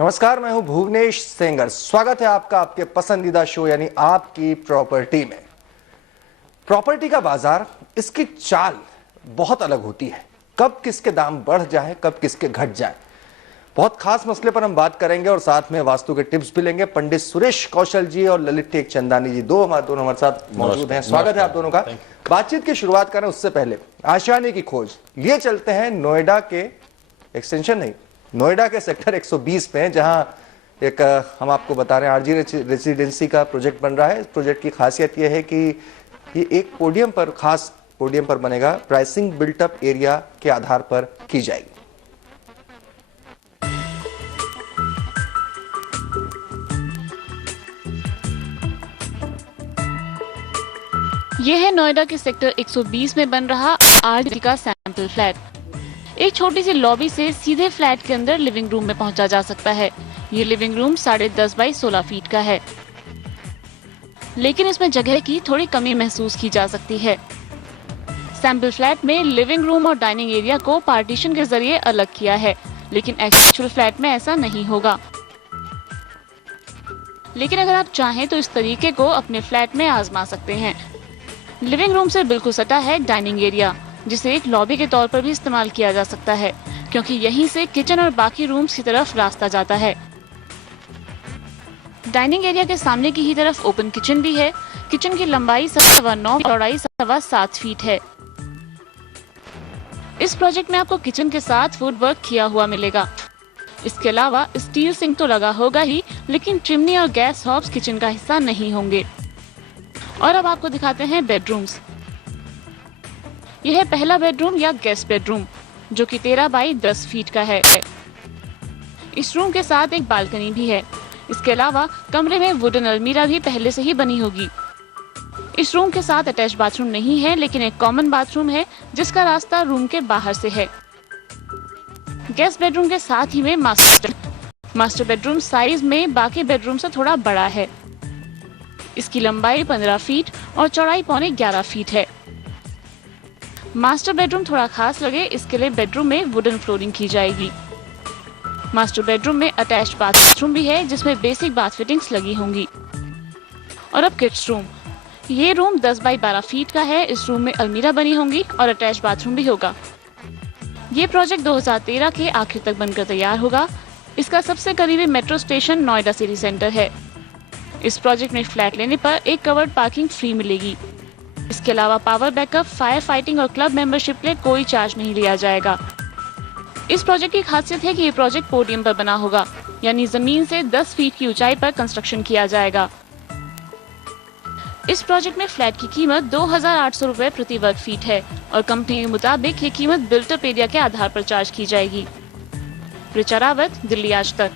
नमस्कार, मैं हूं भुवनेश सेंगर। स्वागत है आपका आपके पसंदीदा शो यानी आपकी प्रॉपर्टी में। प्रॉपर्टी का बाजार, इसकी चाल बहुत अलग होती है। कब किसके दाम बढ़ जाए, कब किसके घट जाए, बहुत खास मसले पर हम बात करेंगे और साथ में वास्तु के टिप्स भी लेंगे। पंडित सुरेश कौशल जी और ललित टेक चंदानी जी दोनों हमारे साथ मौजूद हैं। स्वागत है आप दोनों का। बातचीत की शुरुआत करें उससे पहले आशियाने की खोज लिए चलते हैं नोएडा के एक्सटेंशन नहीं, नोएडा के सेक्टर 120 पे, जहां एक हम आपको बता रहे हैं आरजी रेसिडेंसी का प्रोजेक्ट बन रहा है। इस प्रोजेक्ट की खासियत यह है कि ये एक पोडियम पर, खास पोडियम पर बनेगा। प्राइसिंग बिल्टअप एरिया के आधार पर की जाएगी। यह है नोएडा के सेक्टर 120 में बन रहा आरजी का सैंपल फ्लैट। एक छोटी सी लॉबी से सीधे फ्लैट के अंदर लिविंग रूम में पहुंचा जा सकता है। ये लिविंग रूम 10.5 बाई 16 फीट का है, लेकिन इसमें जगह की थोड़ी कमी महसूस की जा सकती है। सैंपल फ्लैट में लिविंग रूम और डाइनिंग एरिया को पार्टीशन के जरिए अलग किया है, लेकिन एक्चुअल फ्लैट में ऐसा नहीं होगा। लेकिन अगर आप चाहें तो इस तरीके को अपने फ्लैट में आजमा सकते हैं। लिविंग रूम से बिल्कुल सटा है डाइनिंग एरिया, जिसे एक लॉबी के तौर पर भी इस्तेमाल किया जा सकता है, क्योंकि यहीं से किचन और बाकी रूम्स की तरफ रास्ता जाता है। डाइनिंग एरिया के सामने की ही तरफ ओपन किचन भी है। किचन की लंबाई 9.25, चौड़ाई 7.25 फीट है। इस प्रोजेक्ट में आपको किचन के साथ वुड वर्क किया हुआ मिलेगा। इसके अलावा स्टील सिंक तो लगा होगा ही, लेकिन चिमनी और गैस हॉब्स किचन का हिस्सा नहीं होंगे। और अब आपको दिखाते हैं बेडरूम्स। यह है पहला बेडरूम या गेस्ट बेडरूम, जो कि 13 बाई 10 फीट का है। इस रूम के साथ एक बालकनी भी है। इसके अलावा कमरे में वुडन अलमीरा भी पहले से ही बनी होगी। इस रूम के साथ अटैच बाथरूम नहीं है, लेकिन एक कॉमन बाथरूम है जिसका रास्ता रूम के बाहर से है। गेस्ट बेडरूम के साथ ही में मास्टर बेडरूम साइज में बाकी बेडरूम से थोड़ा बड़ा है। इसकी लंबाई 15 फीट और चौड़ाई 11.25 फीट है। मास्टर बेडरूम थोड़ा खास लगे, इसके लिए बेडरूम में वुडन फ्लोरिंग की जाएगी। मास्टर बेडरूम में अटैच्ड बाथरूम भी है, जिसमें बेसिक बाथ फिटिंग्स लगी होंगी। और अब किड्स रूम। ये रूम 10 बाई 12 फीट का है। इस रूम में अलमीरा बनी होंगी और अटैच्ड बाथरूम भी होगा। ये प्रोजेक्ट 2013 के आखिर तक बनकर तैयार होगा। इसका सबसे करीबी metro station Noida city centre है। इस प्रोजेक्ट में फ्लैट लेने पर एक कवर्ड पार्किंग फ्री मिलेगी। इसके अलावा पावर बैकअप, फायर फाइटिंग और क्लब मेंबरशिप लिए कोई चार्ज नहीं लिया जाएगा। इस प्रोजेक्ट की खासियत है कि ये प्रोजेक्ट पोडियम पर बना होगा, यानी जमीन से 10 फीट की ऊंचाई पर कंस्ट्रक्शन किया जाएगा। इस प्रोजेक्ट में फ्लैट की कीमत 2,800 रुपए प्रति वर्ग फीट है और कंपनी के मुताबिक ये कीमत बिल्टअप एरिया के आधार पर चार्ज की जाएगी। ऋचा रावत, दिल्ली आज तक।